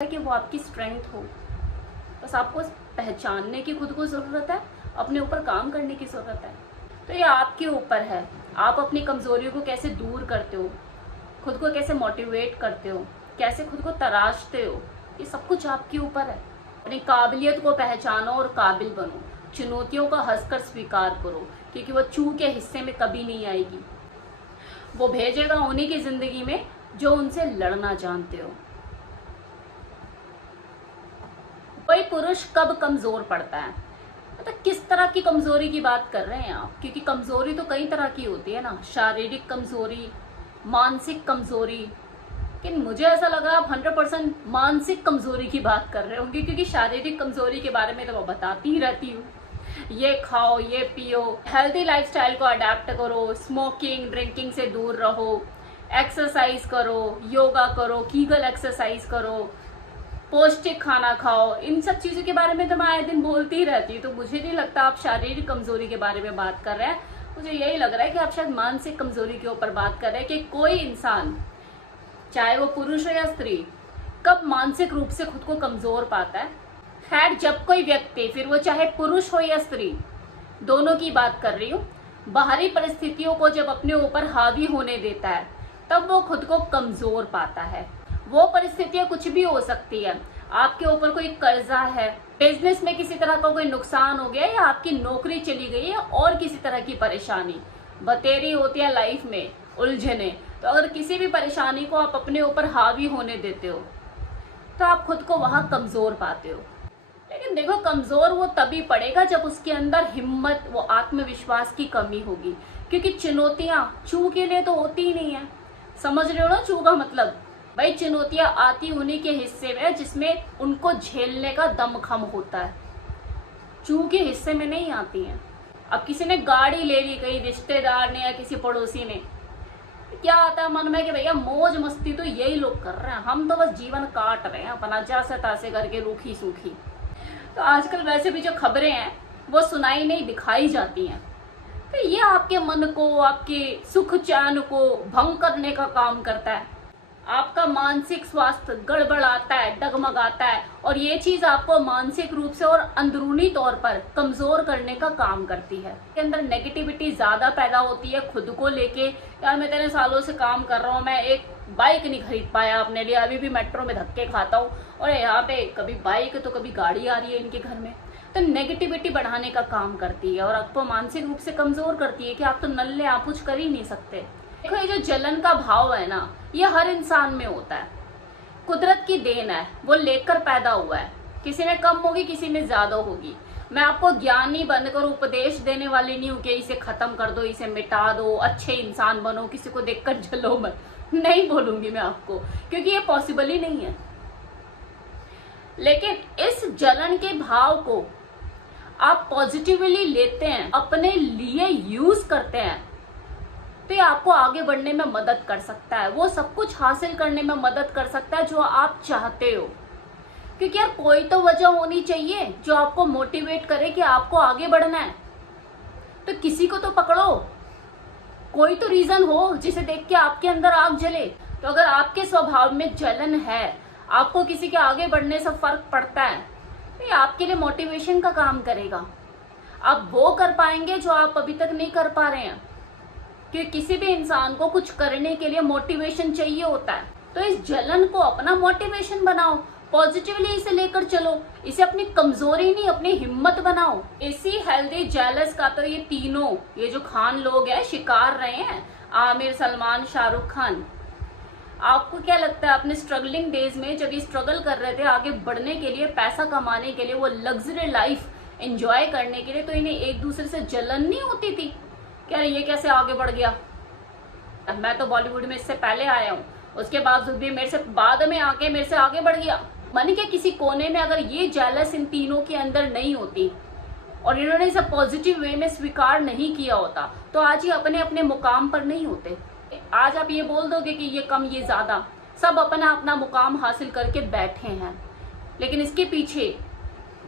कि वो आपकी स्ट्रेंथ हो। बस आपको पहचानने की खुद को ज़रूरत है, अपने ऊपर काम करने की ज़रूरत है। तो ये आपके ऊपर है, आप अपनी कमज़ोरियों को कैसे दूर करते हो, खुद को कैसे मोटिवेट करते हो, कैसे खुद को तराशते हो, ये सब कुछ आपके ऊपर है। अपनी काबिलियत को पहचानो और काबिल बनो। चुनौतियों का हंसकर स्वीकार करो, क्योंकि वो चू के हिस्से में कभी नहीं आएगी। वो भेजेगा उन्हीं की जिंदगी में जो उनसे लड़ना जानते हो। कोई पुरुष कब कमजोर पड़ता है, मतलब किस तरह की कमजोरी की बात कर रहे हैं आप? क्योंकि कमजोरी तो कई तरह की होती है ना, शारीरिक कमजोरी, मानसिक कमजोरी। लेकिन मुझे ऐसा लगा आप 100% मानसिक कमजोरी की बात कर रहे होंगे, क्योंकि शारीरिक कमजोरी के बारे में तो मैं बताती ही रहती हूँ। ये खाओ, ये पियो, हेल्दी लाइफस्टाइल को अडेप्ट करो, स्मोकिंग ड्रिंकिंग से दूर रहो, एक्सरसाइज करो, योगा करो, कीगल एक्सरसाइज करो, पौष्टिक खाना खाओ। इन सब चीजों के बारे में तो मैं आए दिन बोलती ही रहती हूँ। तो मुझे नहीं लगता आप शारीरिक कमजोरी के बारे में बात कर रहे हैं। मुझे यही लग रहा है कि आप शायद मानसिक कमजोरी के ऊपर बात कर रहे हैं, कि कोई इंसान, चाहे वो पुरुष हो या स्त्री, कब मानसिक रूप से खुद को कमजोर पाता है। खैर, जब कोई व्यक्ति, फिर वो चाहे पुरुष हो या स्त्री, दोनों की बात कर रही हूँ, बाहरी परिस्थितियों को जब अपने ऊपर हावी होने देता है, तब वो खुद को कमजोर पाता है। वो परिस्थितियां कुछ भी हो सकती है। आपके ऊपर कोई कर्जा है, बिजनेस में किसी तरह का कोई नुकसान हो गया, या आपकी नौकरी चली गई है, और किसी तरह की परेशानी बतेरी होती है लाइफ में, उलझने। तो अगर किसी भी परेशानी को आप अपने ऊपर हावी होने देते हो, तो आप खुद को वहां कमजोर पाते हो। लेकिन देखो, कमजोर वो तभी पड़ेगा जब उसके अंदर हिम्मत, वो आत्मविश्वास की कमी होगी। क्योंकि चुनौतियां चू के लिए तो होती ही नहीं है। समझ रहे हो ना चू का मतलब? भाई, चुनौतियां आती उन्हीं के हिस्से में जिसमें उनको झेलने का दमखम होता है। चू के हिस्से में नहीं आती हैं। अब किसी ने गाड़ी ले ली, कहीं रिश्तेदार ने या किसी पड़ोसी ने, क्या आता है मन में कि भैया मौज मस्ती तो यही लोग कर रहे हैं, हम तो बस जीवन काट रहे हैं अपना जैसे तैसे करके, रूखी सूखी। तो आजकल वैसे भी जो खबरें हैं वो सुनाई नहीं, दिखाई जाती हैं। तो ये आपके मन को, आपके सुख चैन को भंग करने का काम करता है। आपका मानसिक स्वास्थ्य गड़बड़ाता है, डगमगाता है, और ये चीज आपको मानसिक रूप से और अंदरूनी तौर पर कमजोर करने का काम करती है। के अंदर नेगेटिविटी ज्यादा पैदा होती है खुद को लेके। यार, मैं इतने सालों से काम कर रहा हूँ, मैं एक बाइक नहीं खरीद पाया अपने लिए, अभी भी मेट्रो में धक्के खाता हूँ, और यहाँ पे कभी बाइक तो कभी गाड़ी आ रही है इनके घर में। तो नेगेटिविटी बढ़ाने का काम करती है और आपको मानसिक रूप से कमजोर करती है कि आप तो नल्ले, आप कुछ कर ही नहीं सकते। देखो, ये जो जलन का भाव है ना, ये हर इंसान में होता है। कुदरत की देन है, वो लेकर पैदा हुआ है। किसी में कम होगी, किसी में ज्यादा होगी। मैं आपको ज्ञानी बनकर उपदेश देने वाली नहीं हूँ कि इसे खत्म कर दो, इसे मिटा दो, अच्छे इंसान बनो, किसी को देखकर जलो मत, नहीं बोलूंगी मैं आपको, क्योंकि ये पॉसिबल ही नहीं है। लेकिन इस जलन के भाव को आप पॉजिटिवली लेते हैं, अपने लिए यूज करते हैं, तो ये आपको आगे बढ़ने में मदद कर सकता है। वो सब कुछ हासिल करने में मदद कर सकता है जो आप चाहते हो। क्योंकि यार, कोई तो वजह होनी चाहिए जो आपको मोटिवेट करे कि आपको आगे बढ़ना है। तो किसी को तो पकड़ो, कोई तो रीजन हो जिसे देख के आपके अंदर आग जले। तो अगर आपके स्वभाव में जलन है, आपको किसी के आगे बढ़ने से फर्क पड़ता है, तो ये आपके लिए मोटिवेशन का काम करेगा। आप वो कर पाएंगे जो आप अभी तक नहीं कर पा रहे हैं। कि किसी भी इंसान को कुछ करने के लिए मोटिवेशन चाहिए होता है। तो इस जलन को अपना मोटिवेशन बनाओ, पॉजिटिवली इसे लेकर चलो, इसे अपनी कमजोरी नहीं, अपनी हिम्मत बनाओ। इसी हेल्दी जेलस का तो ये तीनों, ये जो खान लोग हैं, शिकार रहे हैं। आमिर, सलमान, शाहरुख खान। आपको क्या लगता है, अपने स्ट्रगलिंग डेज में जब ये स्ट्रगल कर रहे थे आगे बढ़ने के लिए, पैसा कमाने के लिए, वो लग्जरी लाइफ एंजॉय करने के लिए, तो इन्हें एक दूसरे से जलन नहीं होती थी? क्या ये कैसे आगे बढ़ गया? मैं तो बॉलीवुड में इससे पहले आया हूँ, उसके बावजूद भी मेरे से बाद में आके मेरे से आगे बढ़ गया। मन के किसी कोने में अगर ये जेलस इन तीनों के अंदर नहीं होती और इन्होंने इसे पॉजिटिव वे में स्वीकार नहीं किया होता, तो आज ये अपने अपने मुकाम पर नहीं होते। आज आप ये बोल दोगे कि ये कम, ये ज्यादा, सब अपना अपना मुकाम हासिल करके बैठे हैं। लेकिन इसके पीछे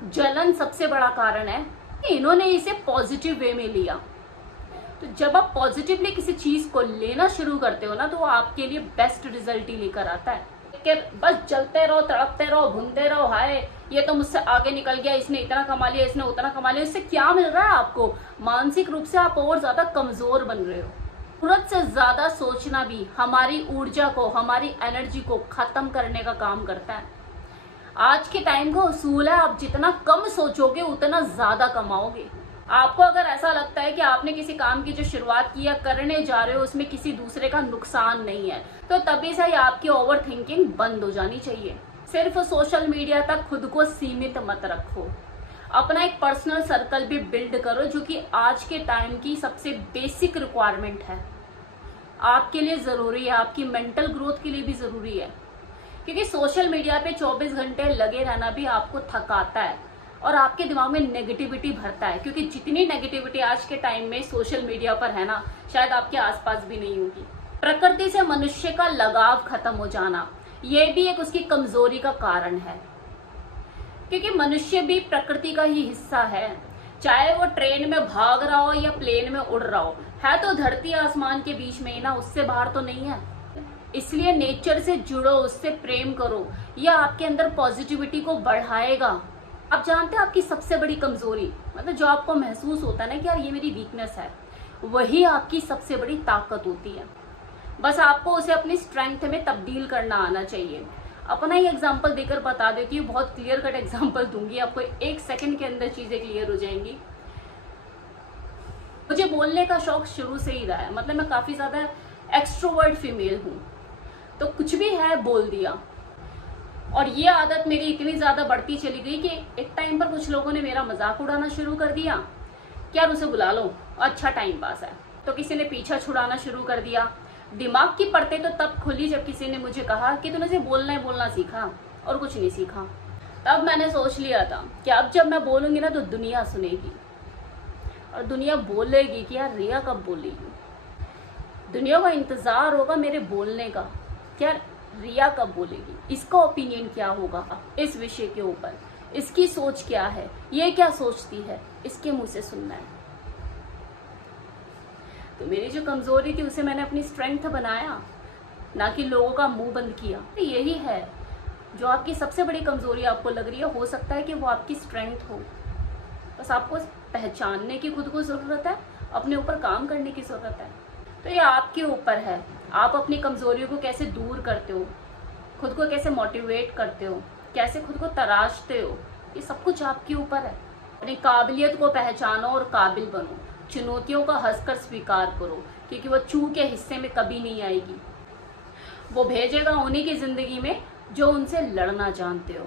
जलन सबसे बड़ा कारण है कि इन्होंने इसे पॉजिटिव वे में लिया। तो जब आप पॉजिटिवली किसी चीज को लेना शुरू करते हो ना, तो वो आपके लिए बेस्ट रिजल्ट ही लेकर आता है। के बस जलते रहो, तड़पते रहो, भूनते रहो, हाय ये तो मुझसे आगे निकल गया, इसने इतना कमा लिया, इसने उतना कमा लिया। इससे क्या मिल रहा है आपको? मानसिक रूप से आप और ज्यादा कमजोर बन रहे हो। जरूरत से ज्यादा सोचना भी हमारी ऊर्जा को, हमारी एनर्जी को खत्म करने का काम करता है। आज के टाइम का उसूल है, आप जितना कम सोचोगे उतना ज्यादा कमाओगे। आपको अगर ऐसा लगता है कि आपने किसी काम की जो शुरुआत की या करने जा रहे हो उसमें किसी दूसरे का नुकसान नहीं है, तो तभी से आपकी ओवर थिंकिंग बंद हो जानी चाहिए। सिर्फ सोशल मीडिया तक खुद को सीमित मत रखो। अपना एक पर्सनल सर्कल भी बिल्ड करो, जो कि आज के टाइम की सबसे बेसिक रिक्वायरमेंट है, आपके लिए जरूरी है, आपकी मेंटल ग्रोथ के लिए भी जरूरी है। क्योंकि सोशल मीडिया पे 24 घंटे लगे रहना भी आपको थकाता है और आपके दिमाग में नेगेटिविटी भरता है। क्योंकि जितनी नेगेटिविटी आज के टाइम में सोशल मीडिया पर है ना, शायद आपके आसपास भी नहीं होगी। प्रकृति से मनुष्य का लगाव खत्म हो जाना, ये भी एक उसकी कमजोरी का कारण है। क्योंकि मनुष्य भी प्रकृति का ही हिस्सा है, चाहे वो ट्रेन में भाग रहा हो या प्लेन में उड़ रहा हो, है तो धरती आसमान के बीच में ही ना, उससे बाहर तो नहीं है। इसलिए नेचर से जुड़ो, उससे प्रेम करो, यह आपके अंदर पॉजिटिविटी को बढ़ाएगा। आप जानते हैं आपकी सबसे बड़ी कमजोरी, मतलब जो आपको महसूस होता है ना कि यार ये मेरी वीकनेस है, वही आपकी सबसे बड़ी ताकत होती है। बस आपको उसे अपनी स्ट्रेंथ में तब्दील करना आना चाहिए। अपना ही एग्जाम्पल देकर बता देती हूँ, बहुत क्लियर कट एग्जाम्पल दूंगी आपको, 1 सेकंड के अंदर चीजें क्लियर हो जाएंगी। मुझे बोलने का शौक शुरू से ही रहा है, मतलब मैं काफी ज्यादा एक्सट्रोवर्ट फीमेल हूँ, तो कुछ भी है बोल दिया। और ये आदत मेरी इतनी ज्यादा बढ़ती चली गई कि एक टाइम पर कुछ लोगों ने मेरा मजाक उड़ाना शुरू कर दिया कि यार उसे बुला लो, अच्छा टाइम पास है। तो किसी ने पीछा छुड़ाना शुरू कर दिया। दिमाग की परतें तो तब खुली जब किसी ने मुझे कहा कि तूने बोलना सीखा और कुछ नहीं सीखा। तब मैंने सोच लिया था कि अब जब मैं बोलूंगी ना तो दुनिया सुनेगी, और दुनिया बोलेगी कि यार रिया कब बोलेगी। दुनिया को इंतजार होगा मेरे बोलने का, क्या रिया कब बोलेगी, इसका ओपिनियन क्या होगा इस विषय के ऊपर, इसकी सोच क्या है, ये क्या सोचती है, इसके मुंह से सुनना है। तो मेरी जो कमजोरी थी उसे मैंने अपनी स्ट्रेंथ बनाया, ना कि लोगों का मुंह बंद किया। तो यही है जो आपकी सबसे बड़ी कमजोरी आपको लग रही है, हो सकता है कि वो आपकी स्ट्रेंथ हो। बस आपको पहचानने की खुद को जरूरत है, अपने ऊपर काम करने की जरूरत है। तो ये आपके ऊपर है, आप अपनी कमजोरियों को कैसे दूर करते हो, खुद को कैसे मोटिवेट करते हो, कैसे खुद को तराशते हो, ये सब कुछ आपके ऊपर है। अपनी काबिलियत को पहचानो और काबिल बनो। चुनौतियों का हंसकर स्वीकार करो, क्योंकि वो चू के हिस्से में कभी नहीं आएगी। वो भेजेगा उन्हीं की जिंदगी में जो उनसे लड़ना जानते हो।